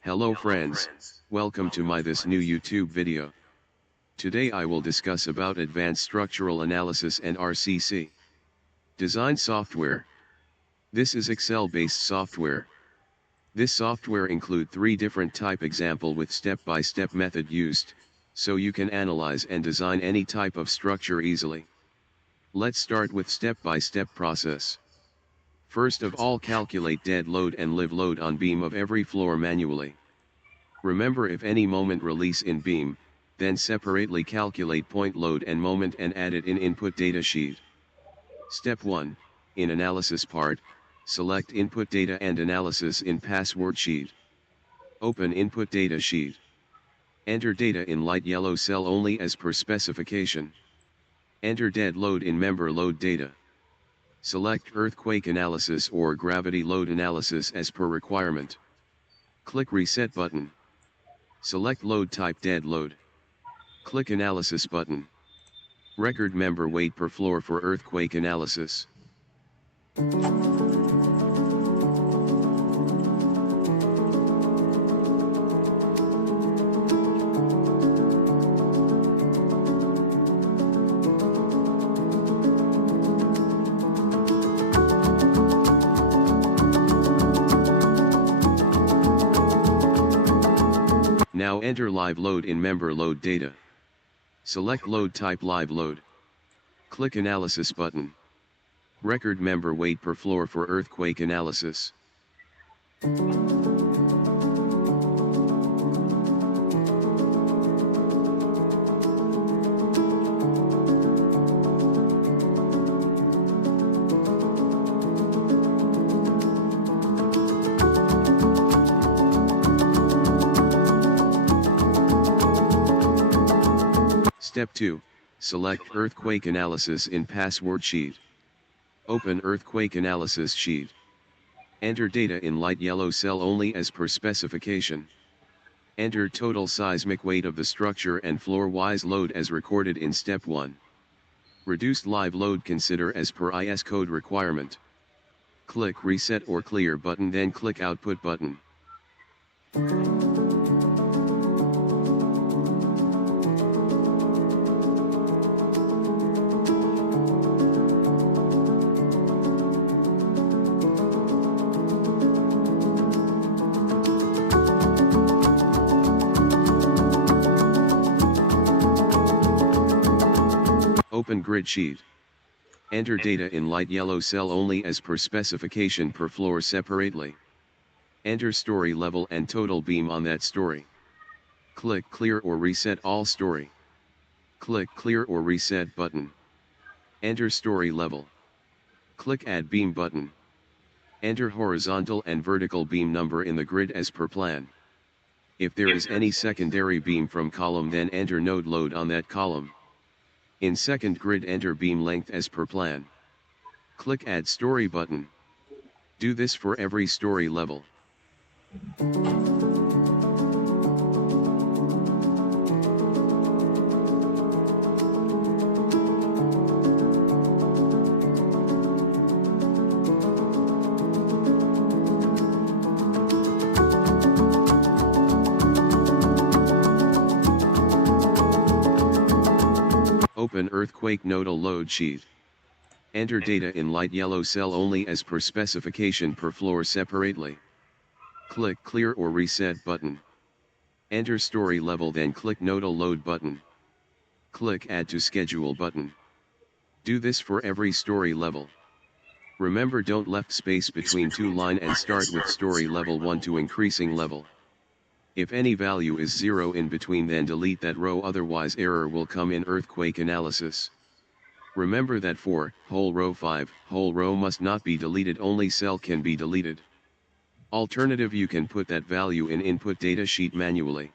Hello friends, welcome to my this new YouTube video. Today I will discuss about advanced structural analysis and R.C.C. design software. This is Excel-based software. This software include 3 different type example with step-by-step method used, so you can analyze and design any type of structure easily. Let's start with step-by-step process. First of all, calculate dead load and live load on beam of every floor manually. Remember, if any moment release in beam, then separately calculate point load and moment and add it in input data sheet. Step 1, in analysis part, select input data and analysis in password sheet. Open input data sheet. Enter data in light yellow cell only as per specification. Enter dead load in member load data. Select earthquake analysis or gravity load analysis as per requirement. Click reset button. Select load type dead load. Click analysis button. Record member weight per floor for earthquake analysis. Now enter live load in member load data. Select load type live load. Click analysis button. Record member weight per floor for earthquake analysis. Step 2, select earthquake analysis in password sheet. Open earthquake analysis sheet. Enter data in light yellow cell only as per specification. Enter total seismic weight of the structure and floor-wise load as recorded in step 1. Reduced live load consider as per IS code requirement. Click reset or clear button, then click output button. Open grid sheet. Enter data in light yellow cell only as per specification per floor separately. Enter story level and total beam on that story. Click clear or reset all story. Click clear or reset button. Enter story level. Click add beam button. Enter horizontal and vertical beam number in the grid as per plan. If there is any secondary beam from column, then enter node load on that column. In second grid, enter beam length as per plan. Click add story button. Do this for every story level. Open earthquake nodal load sheet. Enter data in light yellow cell only as per specification per floor separately. Click clear or reset button. Enter story level, then click nodal load button. Click add to schedule button. Do this for every story level. Remember, don't left space between 2 line and start with story level 1 to increasing level. If any value is 0 in between, then delete that row, otherwise error will come in earthquake analysis. Remember that for whole row 5, whole row must not be deleted, only cell can be deleted. Alternative, you can put that value in input data sheet manually.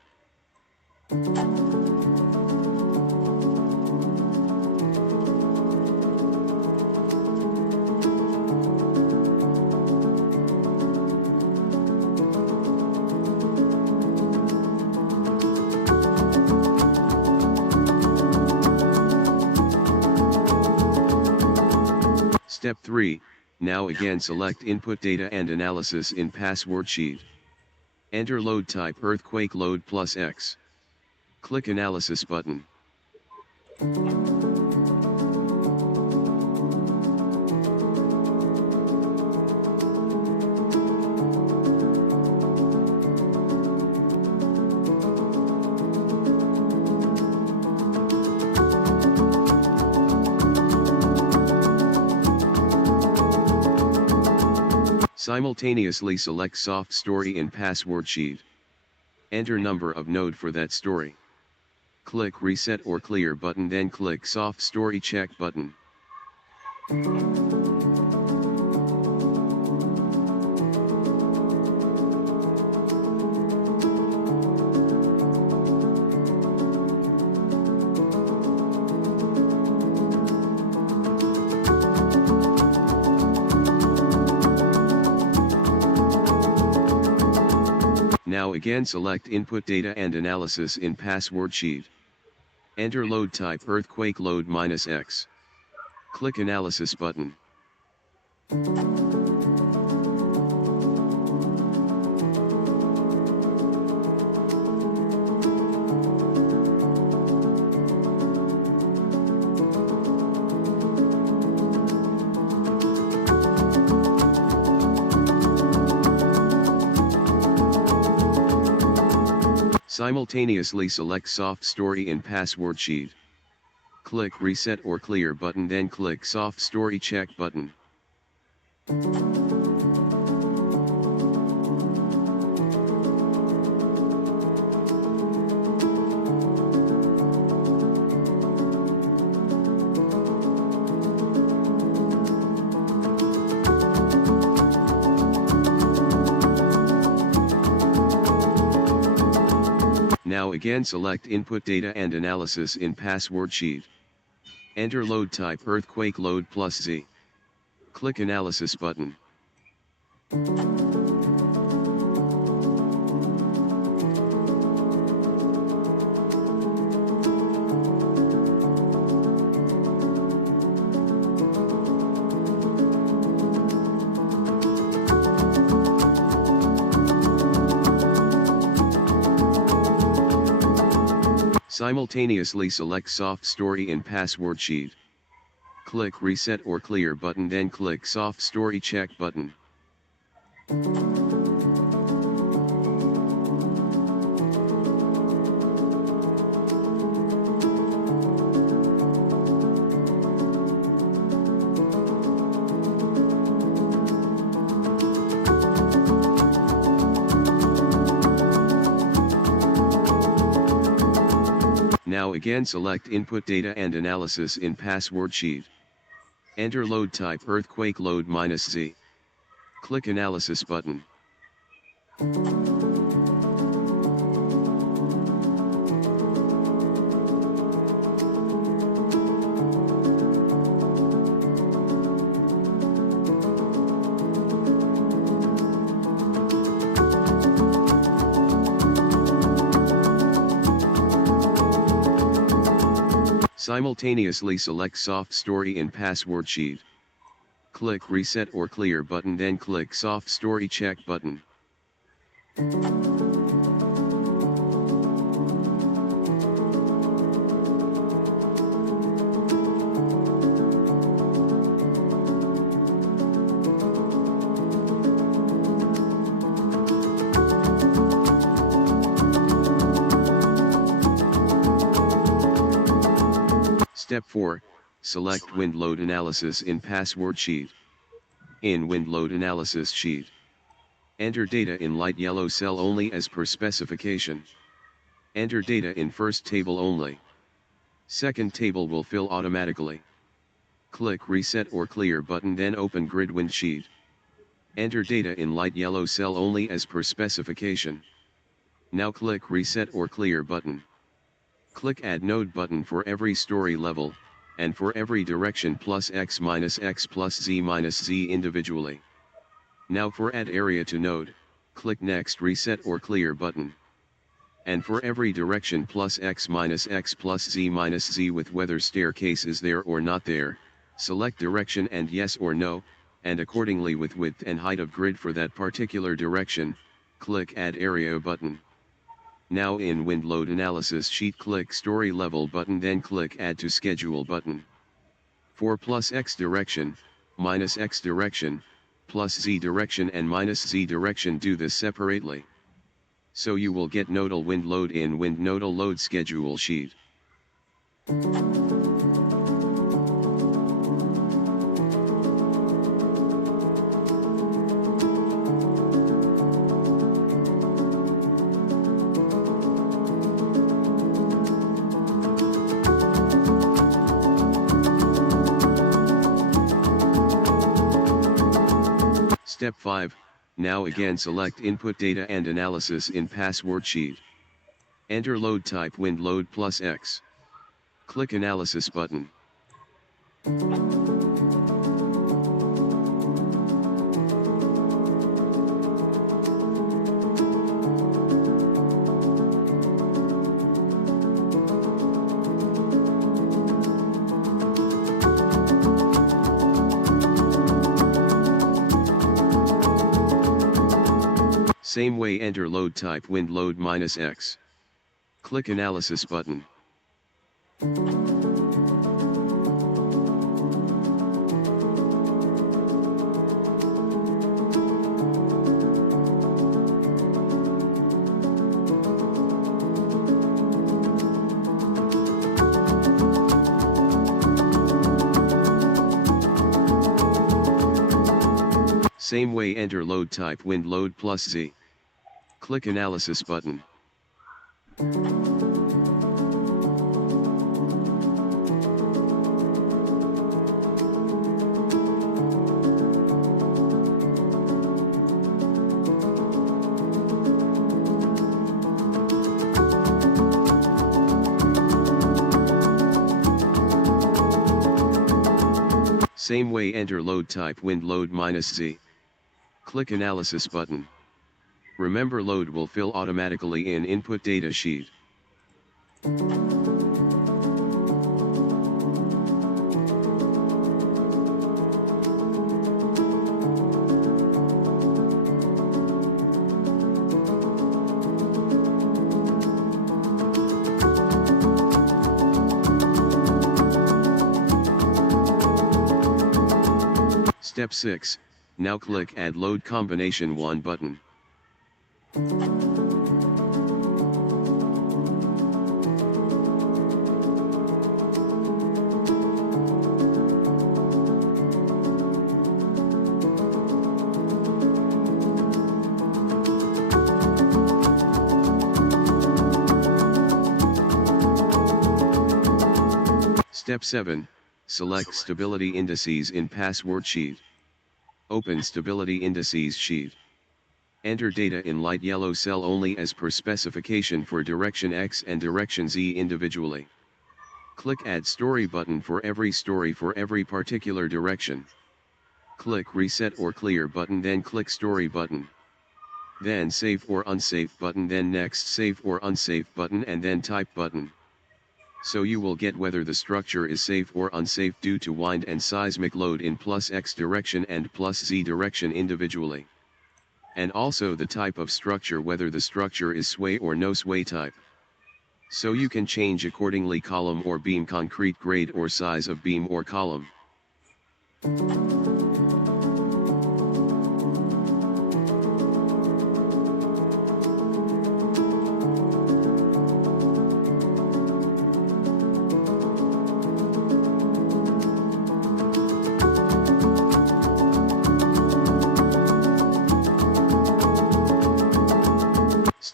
Step 3, now again select Input Data and Analysis in Password Sheet. Enter load type Earthquake Load plus X. Click Analysis button. Simultaneously select Soft Story in Password Sheet. Enter number of node for that story. Click Reset or Clear button, then click Soft Story Check button. Now again select Input Data and Analysis in Password Sheet. Enter load type Earthquake Load minus X. Click Analysis button. Simultaneously select Soft Story in Password Sheet. Click Reset or Clear button, then click Soft Story Check button. Now again select Input Data and Analysis in Password Sheet. Enter load type Earthquake Load plus Z. Click Analysis button. Simultaneously select Soft Story in Password Sheet. Click Reset or Clear button, then click Soft Story Check button. Now again select Input Data and Analysis in Password Sheet. Enter load type Earthquake Load minus Z. Click Analysis button. Simultaneously select Soft Story in Password Sheet. Click Reset or Clear button, then click Soft Story Check button. Step 4, select Wind Load Analysis in Password Sheet. In Wind Load Analysis Sheet, enter data in light yellow cell only as per specification. Enter data in first table only. Second table will fill automatically. Click Reset or Clear button, then open Grid Wind Sheet. Enter data in light yellow cell only as per specification. Now click Reset or Clear button. Click Add Node button for every story level, and for every direction plus X minus X plus Z minus Z individually. Now for Add Area to Node, click Next Reset or Clear button. And for every direction plus X minus X plus Z minus Z with whether staircase is there or not there, Select direction and yes or no, and accordingly with width and height of grid for that particular direction, click Add Area button. Now in Wind Load Analysis sheet click Story Level button, then click Add to Schedule button. For plus X direction, minus X direction, plus Z direction and minus Z direction, do this separately. So you will get nodal wind load in Wind Nodal Load Schedule sheet. Step 5, now again select Input Data and Analysis in Password sheet. Enter load type Wind Load plus X. Click Analysis button. Same way enter load type Wind Load minus X. Click Analysis button. Same way enter load type Wind Load plus Z. Click Analysis button. Same way enter load type Wind Load minus Z. Click Analysis button. Remember, load will fill automatically in Input Data sheet. Step 6, now click Add Load Combination 1 button. Step 7, select Stability Indices in Password sheet. Open Stability Indices sheet. Enter data in light yellow cell only as per specification for direction X and direction Z individually. Click Add Story button for every story for every particular direction. Click Reset or Clear button, then click Story button. Then Save or Unsafe button, then Next Save or Unsafe button, and then Type button. So you will get whether the structure is safe or unsafe due to wind and seismic load in plus X direction and plus Z direction individually. And also the type of structure, whether the structure is sway or no sway type. So you can change accordingly column or beam, concrete grade or size of beam or column.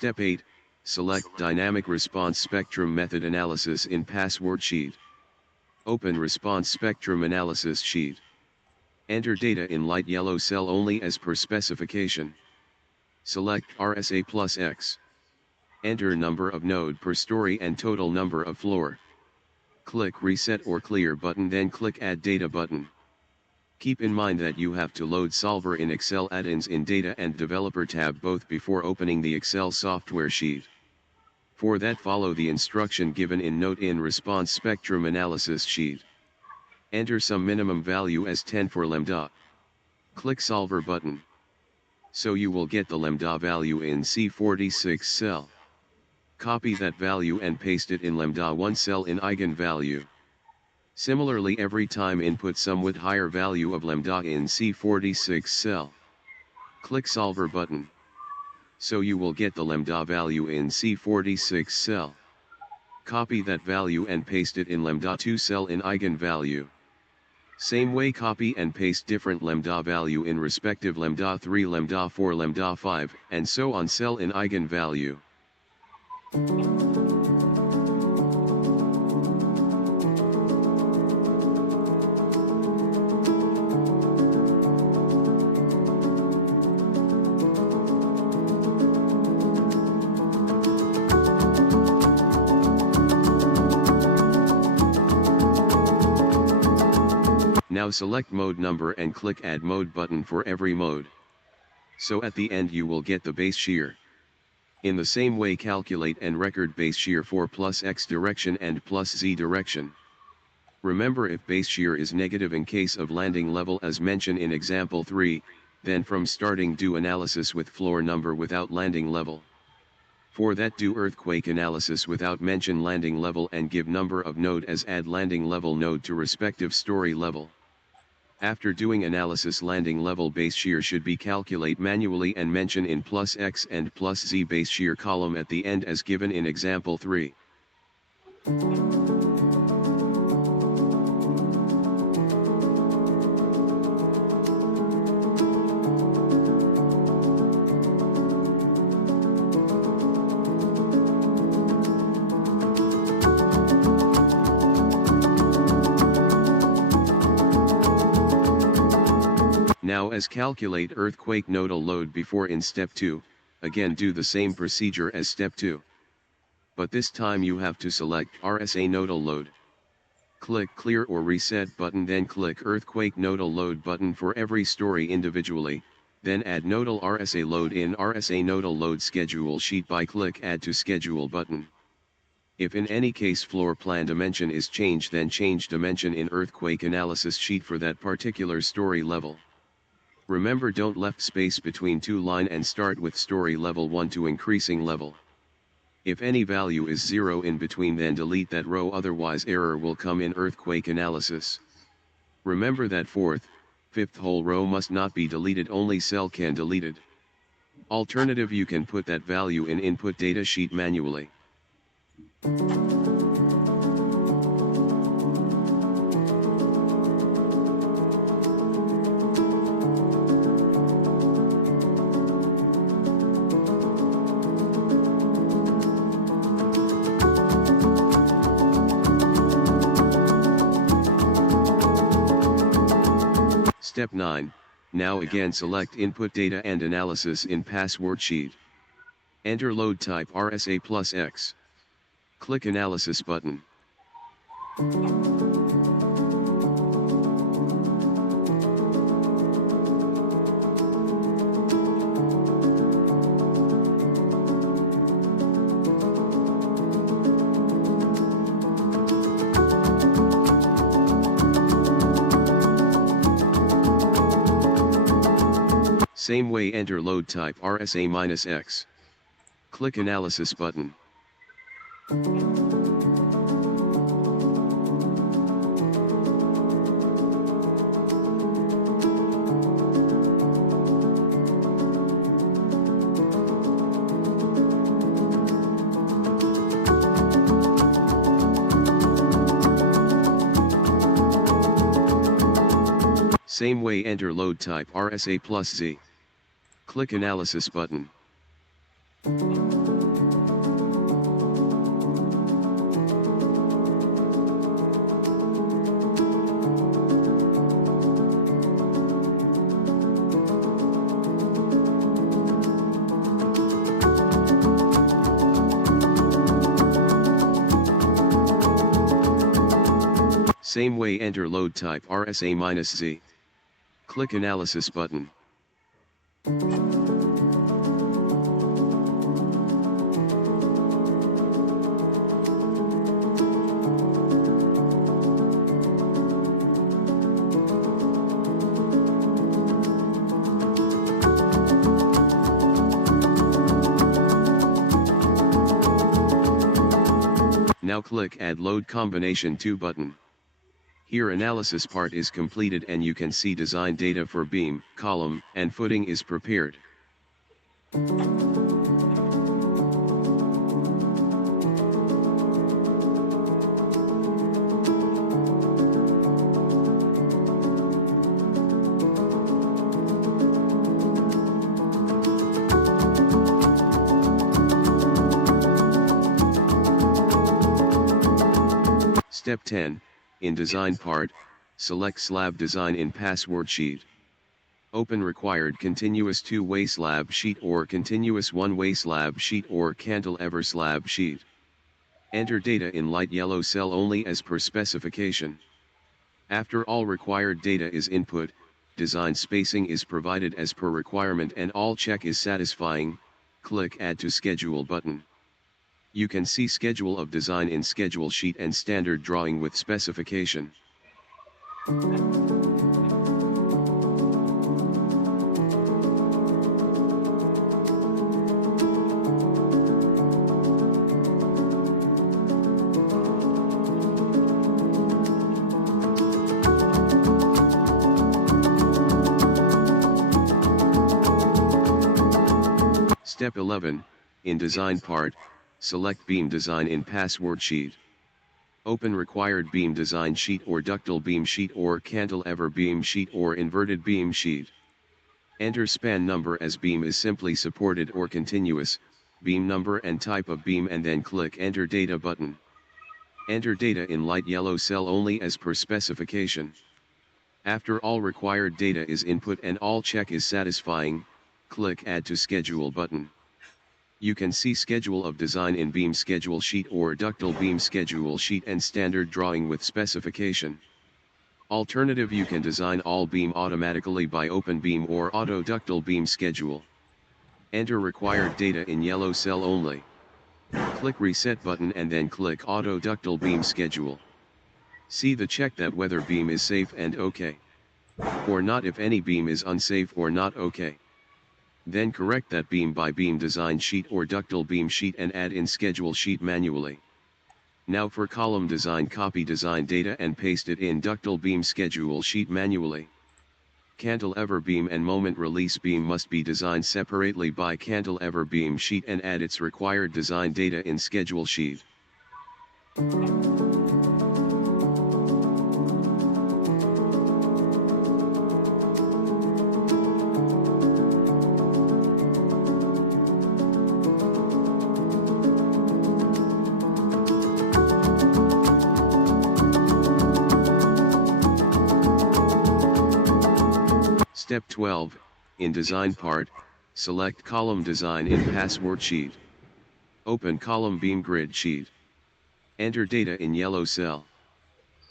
Step 8, select Dynamic Response Spectrum Method Analysis in Password sheet. Open Response Spectrum Analysis sheet. Enter data in light yellow cell only as per specification. Select R.C.C plus X. Enter number of node per story and total number of floor. Click Reset or Clear button, then click Add Data button. Keep in mind that you have to load Solver in Excel add-ins in Data and Developer tab both before opening the Excel software sheet. For that, follow the instruction given in Note in Response Spectrum Analysis sheet. Enter some minimum value as 10 for lambda. Click Solver button. So you will get the lambda value in C46 cell. Copy that value and paste it in lambda 1 cell in eigenvalue. Similarly, every time input somewhat higher value of lambda in C46 cell. Click Solver button. So you will get the lambda value in C46 cell. Copy that value and paste it in lambda 2 cell in eigenvalue. Same way, copy and paste different lambda value in respective lambda 3, lambda 4, lambda 5, and so on cell in eigenvalue. Now select mode number and click Add Mode button for every mode. So at the end you will get the base shear. In the same way, calculate and record base shear for plus X direction and plus Z direction. Remember, if base shear is negative in case of landing level as mentioned in example 3, then from starting do analysis with floor number without landing level. For that, do earthquake analysis without mention landing level and give number of node as add landing level node to respective story level. After doing analysis, landing level base shear should be calculate manually and mention in plus X and plus Z base shear column at the end as given in example 3. Now as calculate earthquake nodal load before in step 2, again do the same procedure as step 2. But this time you have to select RSA nodal load. Click clear or reset button, then click earthquake nodal load button for every story individually, then add nodal RSA load in RSA nodal load schedule sheet by click add to schedule button. If in any case floor plan dimension is changed, then change dimension in earthquake analysis sheet for that particular story level. Remember, don't left space between two line and start with story level 1 to increasing level. If any value is 0 in between, then delete that row, otherwise error will come in earthquake analysis. Remember that 4th, 5th whole row must not be deleted, only cell can deleted. Alternative, you can put that value in input data sheet manually. Step 9, now again select input data and analysis in password sheet. Enter load type RSA plus X. Click analysis button. Same way, enter load type RSA-X. Click analysis button. Same way, enter load type RSA plus Z. Click analysis button. Same way, enter load type RSA-Z. Click analysis button. Now click Add Load Combination 2 button. Here analysis part is completed and you can see design data for beam, column, and footing is prepared. Step 10, in design part, select slab design in password sheet. Open required continuous two-way slab sheet or continuous one-way slab sheet or cantilever slab sheet. Enter data in light yellow cell only as per specification. After all required data is input, design spacing is provided as per requirement and all check is satisfying, click Add to Schedule button. You can see schedule of design in schedule sheet and standard drawing with specification. Step 11, in design part, select beam design in password sheet. Open required beam design sheet or ductile beam sheet or cantilever beam sheet or inverted beam sheet. Enter span number as beam is simply supported or continuous, beam number and type of beam and then click Enter Data button. Enter data in light yellow cell only as per specification. After all required data is input and all check is satisfying, click Add to Schedule button. You can see schedule of design in beam schedule sheet or ductile beam schedule sheet and standard drawing with specification. Alternative, you can design all beam automatically by open beam or auto ductile beam schedule. Enter required data in yellow cell only. Click Reset button and then click Auto Ductile Beam Schedule. See the check that whether beam is safe and OK. Or not if any beam is unsafe or not OK. Then correct that beam by beam design sheet or ductile beam sheet and add in schedule sheet manually. Now for column design, copy design data and paste it in ductile beam schedule sheet manually. Cantilever beam and moment release beam must be designed separately by cantilever beam sheet and add its required design data in schedule sheet. Step 12, in design part, select column design in password sheet. Open column beam grid sheet. Enter data in yellow cell.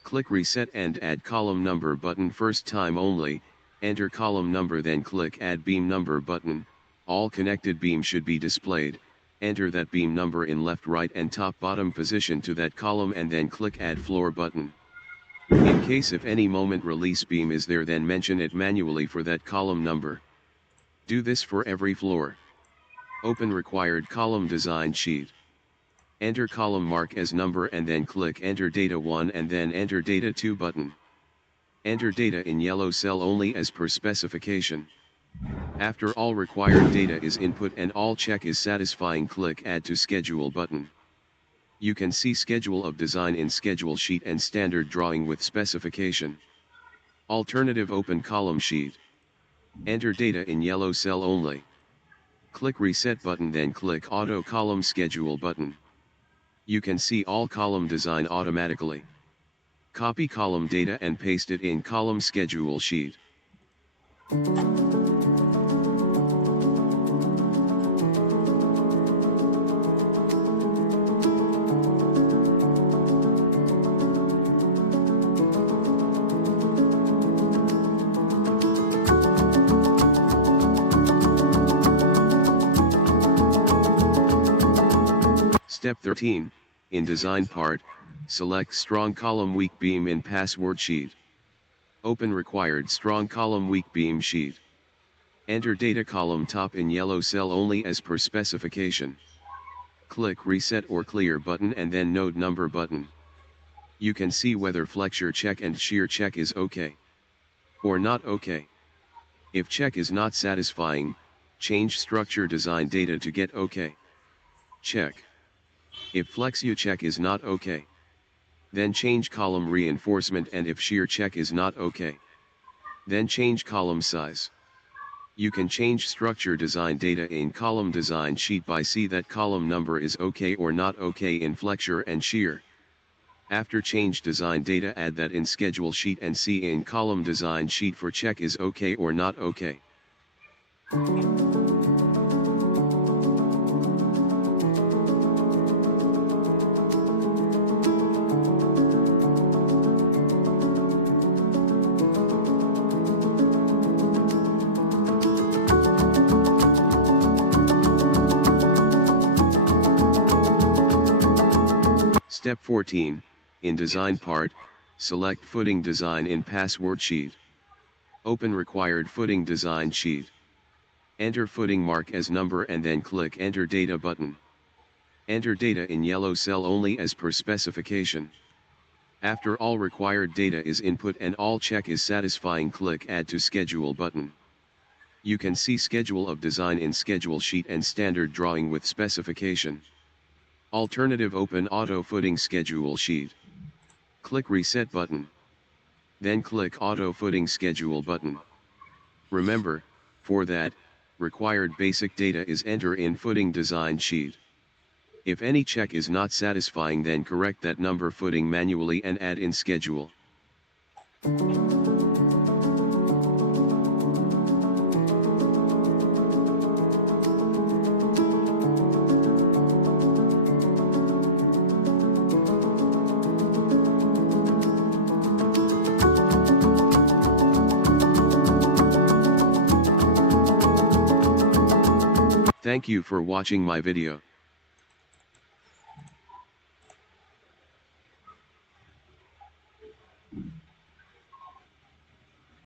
Click Reset and Add Column Number button first time only, enter column number then click Add Beam Number button, all connected beam should be displayed, enter that beam number in left, right and top bottom position to that column and then click Add Floor button. In case if any moment release beam is there, then mention it manually for that column number. Do this for every floor. Open required column design sheet. Enter column mark as number and then click Enter Data 1 and then Enter Data 2 button. Enter data in yellow cell only as per specification. After all required data is input and all check is satisfying, click Add to Schedule button. You can see schedule of design in schedule sheet and standard drawing with specification. Alternative, open column sheet. Enter data in yellow cell only. Click Reset button then click Auto Column Schedule button. You can see all column design automatically. Copy column data and paste it in column schedule sheet. Step 13, in design part, select strong column weak beam in password sheet. Open required strong column weak beam sheet. Enter data column top in yellow cell only as per specification. Click Reset or Clear button and then Node Number button. You can see whether flexure check and shear check is OK or not OK. If check is not satisfying, change structure design data to get OK. Check. If flexure check is not OK, then change column reinforcement, and if shear check is not OK, then change column size. You can change structure design data in column design sheet by see that column number is OK or not OK in flexure and shear. After change design data, add that in schedule sheet and see in column design sheet for check is OK or not OK. Step 14, in design part, select footing design in password sheet. Open required footing design sheet. Enter footing mark as number and then click Enter Data button. Enter data in yellow cell only as per specification. After all required data is input and all check is satisfying, click Add to Schedule button. You can see schedule of design in schedule sheet and standard drawing with specification. Alternative, open auto footing schedule sheet. Click Reset button. Then click Auto Footing Schedule button. Remember, for that, required basic data is enter in footing design sheet. If any check is not satisfying, then correct that number footing manually and add in schedule. Thank you for watching my video.